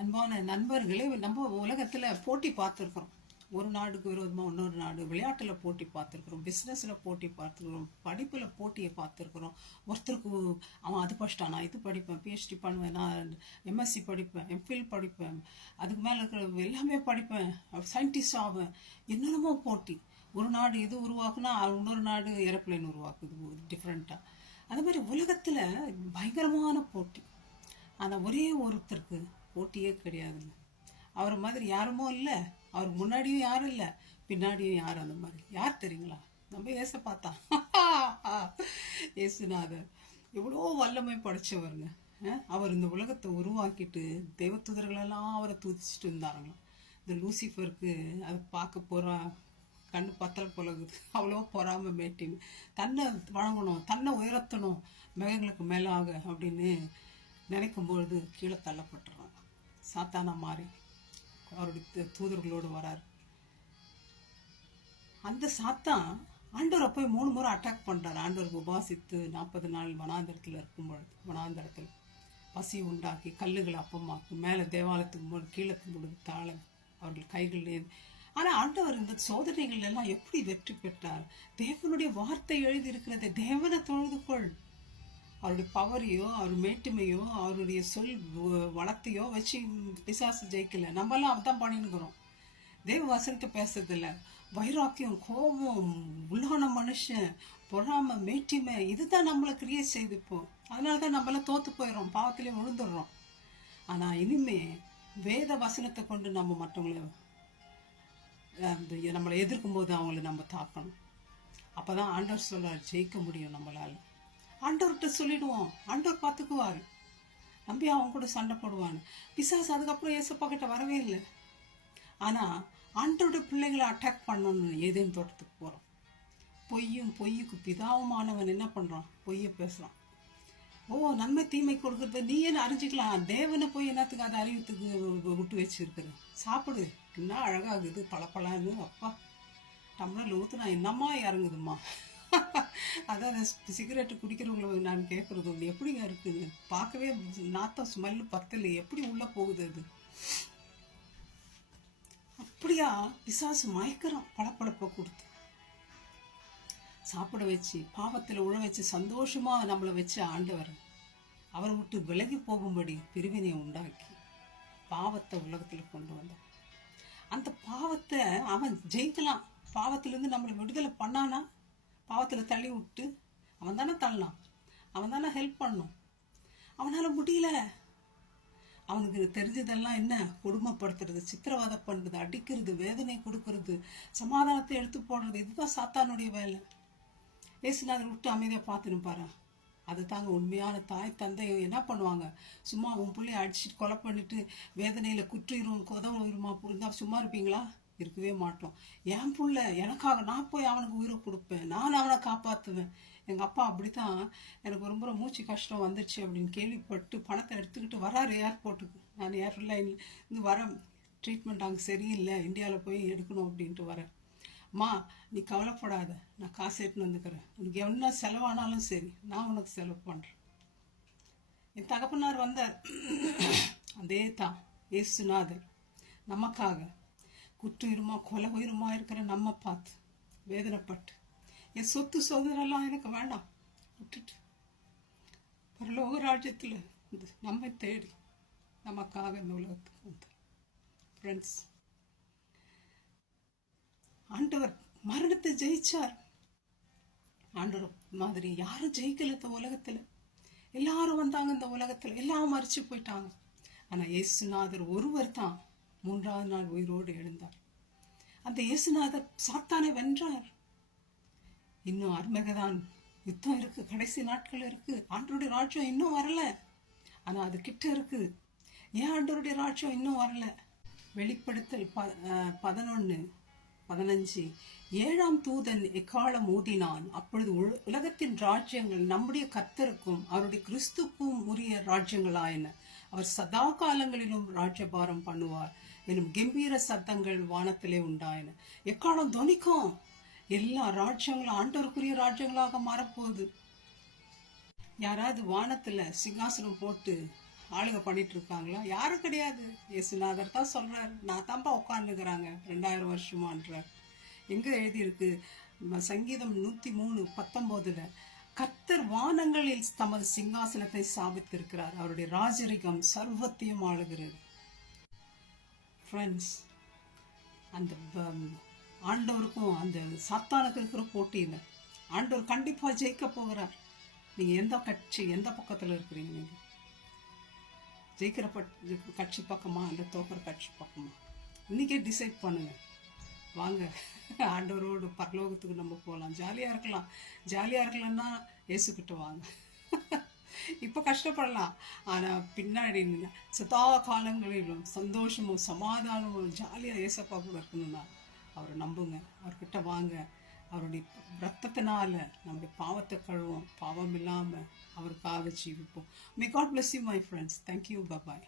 அன்பான நண்பர்களே, நம்ம உலகத்தில் போட்டி பார்த்துருக்குறோம். ஒரு நாடுக்கு விரோதமாக இன்னொரு நாடு, விளையாட்டில் போட்டி பார்த்துருக்குறோம், பிஸ்னஸில் போட்டி பார்த்துருக்குறோம், படிப்பில் போட்டியை பார்த்துருக்குறோம். ஒருத்தருக்கு அவன் அது படிச்சிட்டான், நான் இது படிப்பேன், பிஹெச்டி பண்ணுவேன், நான் எம்எஸ்சி படிப்பேன், எம்ஃபில் படிப்பேன், அதுக்கு மேலே இருக்கிற எல்லாமே படிப்பேன், சயின்டிஸ்ட் ஆவேன், என்னென்னமோ போட்டி. ஒரு நாடு இது உருவாக்குனா இன்னொரு நாடு ஏரோப்ளைன் உருவாக்குது டிஃப்ரெண்ட்டாக. அது மாதிரி உலகத்தில் பயங்கரமான போட்டி. ஆனால் ஒரே ஒருத்தருக்கு போட்டியே கிடையாதுங்க. அவரை மாதிரி யாருமோ இல்லை, அவர் முன்னாடியும் யாரும் இல்லை, பின்னாடியும் யாரும் அந்த மாதிரி. யார் தெரியுங்களா? நம்ம ஏச பார்த்தா ஏசுநாதர் எவ்வளோ வல்லமை படைச்சவருங்க. அவர் இந்த உலகத்தை உருவாக்கிட்டு தெய்வத்துதர்களெல்லாம் அவரை துதிச்சுட்டு இருந்தாருங்க. இந்த லூசிஃபருக்கு அது பார்க்க போகிறா கண்ணு பத்தலை போலகுது, அவ்வளோ பொறாம மேட்டின்னு தன்னை வழங்கணும், தன்னை உயர்த்தணும் மேகங்களுக்கு மேலாக அப்படின்னு நினைக்கும் பொழுது கீழே தள்ளப்பட்டுறான். சாத்தானா மாறி அவருடைய தூதர்களோடு வரார். அந்த சாத்தான் ஆண்டவரை போய் 3 முறை அட்டாக் பண்ணுறாரு. ஆண்டவருக்கு உபாசித்து 40 நாள் வனாந்தரத்தில் இருக்கும் பொழுது, வனாந்தரத்தில் பசி உண்டாக்கி கல்லுகளை அப்பமாக்கு மேலே தேவாலயத்துக்கு போது கீழே முடிவு தாழ அவர்கள் கைகள். ஆனால் ஆண்டவர் இந்த சோதனைகள் எல்லாம் எப்படி வெற்றி பெற்றார்? தேவனுடைய வார்த்தை எழுதியிருக்கிறதை தேவனை தொழுதுகொள். அவருடைய பவரையோ அவர் மேட்டுமையோ அவருடைய சொல் வளத்தையோ வச்சு பிசாசு ஜெயிக்கல. நம்மளாம் அப்படிதான் பண்ணினுக்கிறோம். தேவ வசனத்தை பேசுறதில்ல. வைராக்கியம், கோபம், உள்ளான மனுஷன், பொறாம, மேட்டிமை, இதுதான் நம்மளை கிரியேட் செய்துப்போம். அதனால தான் நம்மளாம் தோற்று போயிடும், பாவத்திலே விழுந்துடுறோம். ஆனால் இனிமே வேத வசனத்தை கொண்டு நம்ம மற்றவங்களை நம்மளை எதிர்க்கும் போது அவங்கள நம்ம தாக்கணும். அப்போதான் ஆண்டவர் சொல்றார், ஜெயிக்க முடியும் நம்மளால். ஆண்டவர்கிட்ட சொல்லிடுவோம், ஆண்டவர் பார்த்துக்குவார். நம்பி அவன் கூட சண்டை போடுவான். பிசாசு அதுக்கப்புறம் ஏசப்பா கிட்ட வரவே இல்லை. ஆனால் ஆண்டவருடைய பிள்ளைகளை அட்டாக் பண்ணணும்னு ஏதேனும் தோட்டத்துக்கு போகிறோம். பொய்யுக்கு பிதாவுமானவன் என்ன பண்ணுறான்? பொய்யை பேசுகிறான். நன்மை தீமை கொடுக்கறத நீ என்ன அறிஞ்சிக்கலாம். தேவனை போய் என்னத்துக்கு அதை அறிவித்துக்கு விட்டு வச்சுருக்குற? சாப்பிடு, என்ன அழகாகுது பழப்பழான்னு. அப்பா டம்ளரில் ஊற்றுனா என்னம்மா இறங்குதும்மா. அதான் சிகரெட்டு குடிக்கிறவங்களை நான் கேட்குறது உண்டு. எப்படிங்க இருக்குது? பார்க்கவே நாத்தம் ஸ்மெல்லு பத்தலை, எப்படி உள்ளே போகுது அது? அப்படியா பிசாசு மயக்கிறோம். பழப்பழப்பை கொடுத்து சாப்பிட வச்சு பாவத்தில் உழ வச்சு சந்தோஷமாக நம்மளை வச்சு ஆண்டவர் அவரை விட்டு விலகி போகும்படி பிரிவினையை உண்டாக்கி பாவத்தை உலகத்தில் கொண்டு வந்தான். அந்த பாவத்தை அவன் ஜெயிக்கலாம். பாவத்திலேருந்து நம்மளை விடுதலை பண்ணானா? பாவத்தில் தள்ளி விட்டு அவன் தானே தள்ளலாம், அவன் தானே ஹெல்ப் பண்ணணும். அவனால் முடியல. அவனுக்கு தெரிஞ்சதெல்லாம் என்ன? கொடுமைப்படுத்துறது, சித்திரவதை பண்ணுறது, அடிக்கிறது, வேதனை கொடுக்கறது, சமாதானத்தை எடுத்து போடுறது. இதுதான் சாத்தானுடைய வேலை. ஏசுநாதர் விட்டு அமைதியாக பார்த்துன்னு பாரு. அது தாங்க உண்மையான தாய் தந்தை என்ன பண்ணுவாங்க? சும்மா உன் பிள்ளைய அடிச்சுட்டு கொலை பண்ணிட்டு வேதனையில் குற்றிரும் உயிருமா இருந்தால் சும்மா இருப்பீங்களா? இருக்கவே மாட்டோம். என் புள்ள எனக்காக நான் போய் அவனுக்கு உயிரை கொடுப்பேன், நான் அவனை காப்பாற்றுவேன். எங்கள் அப்பா அப்படித்தான் எனக்கு ரொம்ப மூச்சு கஷ்டம் வந்துடுச்சு அப்படின்னு கேள்விப்பட்டு பணத்தை எடுத்துக்கிட்டு வராரு ஏர்போர்ட்டுக்கு. நான் ஏர்லைன்லேருந்து வரேன், ட்ரீட்மெண்ட் அங்கே சரியில்லை, இந்தியாவில் போய் எடுக்கணும் அப்படின்ட்டு வரேன். அம்மா நீ கவலைப்படாத, நான் காசு எடுத்துன்னு வந்துக்கிறேன், உனக்கு என்ன செலவானாலும் சரி நான் உனக்கு செலவு பண்ணுறேன். என் தகப்பனார் வந்தார். அதே தான் ஏசுநாதர் நமக்காக குற்றுயிருமா கொலை உயிருமா இருக்கிற நம்ம பார்த்து வேதனைப்பட்டு, என் சொத்து சோதரெல்லாம் எனக்கு வேண்டாம் விட்டுட்டு பரலோக ராஜ்யத்தில் நம்மை தேடி நமக்காக இந்த உலகத்துக்கு வந்தார். ஃப்ரெண்ட்ஸ், ஆண்டவர் மரணத்தை ஜெயிச்சார். ஆண்டவர் மாதிரி யாரும் ஜெயிக்கல இந்த உலகத்தில். எல்லாரும் வந்தாங்க இந்த உலகத்தில், எல்லாம் மறிச்சு போயிட்டாங்க. ஆனால் இயேசுநாதர் ஒருவர் தான் 3ஆவது நாள் உயிரோடு எழுந்தார். அந்த இயேசுநாதர் சாத்தானை வென்றார். இன்னும் அர்மகதான் யுத்தம் இருக்கு, கடைசி நாட்கள் இருக்கு. ஆண்டவருடைய ராஜ்யம் இன்னும் வரல, ஆனா அது கிட்ட இருக்கு. ஏன் ஆண்டவருடைய ராஜ்யம் இன்னும் வரல? வெளிப்படுத்தல் 11:15 7ஆம் தூதன் எக்காலம் ஊதினான். அப்பொழுது உலகத்தின் ராஜ்யங்கள் நம்முடைய கர்த்தருக்கும் அவருடைய கிறிஸ்துக்கும் உரிய ராஜ்யங்களாயின. அவர் சதா காலங்களிலும் ராஜ்யபாரம் பண்ணுவார் எனும் கம்பீர சத்தங்கள் வானத்திலே உண்டாயின. எக்காலம் துணிக்கும். எல்லா ராஜ்யங்களும் ஆண்டவருக்குரிய ராஜ்யங்களாக மாறப்போகுது. யாராவது வானத்துல சிங்காசனம் போட்டு ஆளுங்க பண்ணிட்டு இருக்காங்களா? யாரும் கிடையாது. இயேசுநாதர் தான் சொல்றாரு, நான் தான்ப்பா உட்காந்துக்கிறாங்க 2000 வருஷமான்றார். எங்க எழுதியிருக்கு? சங்கீதம் 103:19 கர்த்தர் வானங்களில் தமது சிங்காசனத்தை ஸ்தாபித்திருக்கிறார், அவருடைய ராஜரிகம் சர்வத்தையும் ஆளுகிறது. ஃப்ரெண்ட்ஸ், அந்த ஆண்டவருக்கும் அந்த சாத்தானுக்கு இருக்கிற போட்டியில் ஆண்டவர் கண்டிப்பா ஜெயிக்க போகிறார். நீங்க எந்த கட்சி, எந்த பக்கத்துல இருக்கிறீங்க? நீங்க ஜெயிக்கிற கட்சி பக்கமா இல்லை தோக்கிற கட்சி பக்கமா? இன்னைக்கே டிசைட் பண்ணுங்க. வாங்க, ஆண்டவரோடு பரலோகத்துக்கு நம்ம போகலாம். ஜாலியாக இருக்கலாம். ஜாலியாக இருக்கலன்னா இயேசுக்கிட்ட வாங்க. இப்போ கஷ்டப்படலாம், ஆனால் பின்னாடி சதா காலங்களிலும் சந்தோஷமும் சமாதானமும் ஜாலியாக ஏசப்பா கூட இருக்கணும்னா அவரை நம்புங்க, அவர்கிட்ட வாங்க. அவருடைய ரத்தத்தினால நம்முடைய பாவத்தை கழுவோம், பாவம் இல்லாமல் அவருக்காக ஜீவிப்போம். May God bless you, my friends. Thank you. Bye-bye.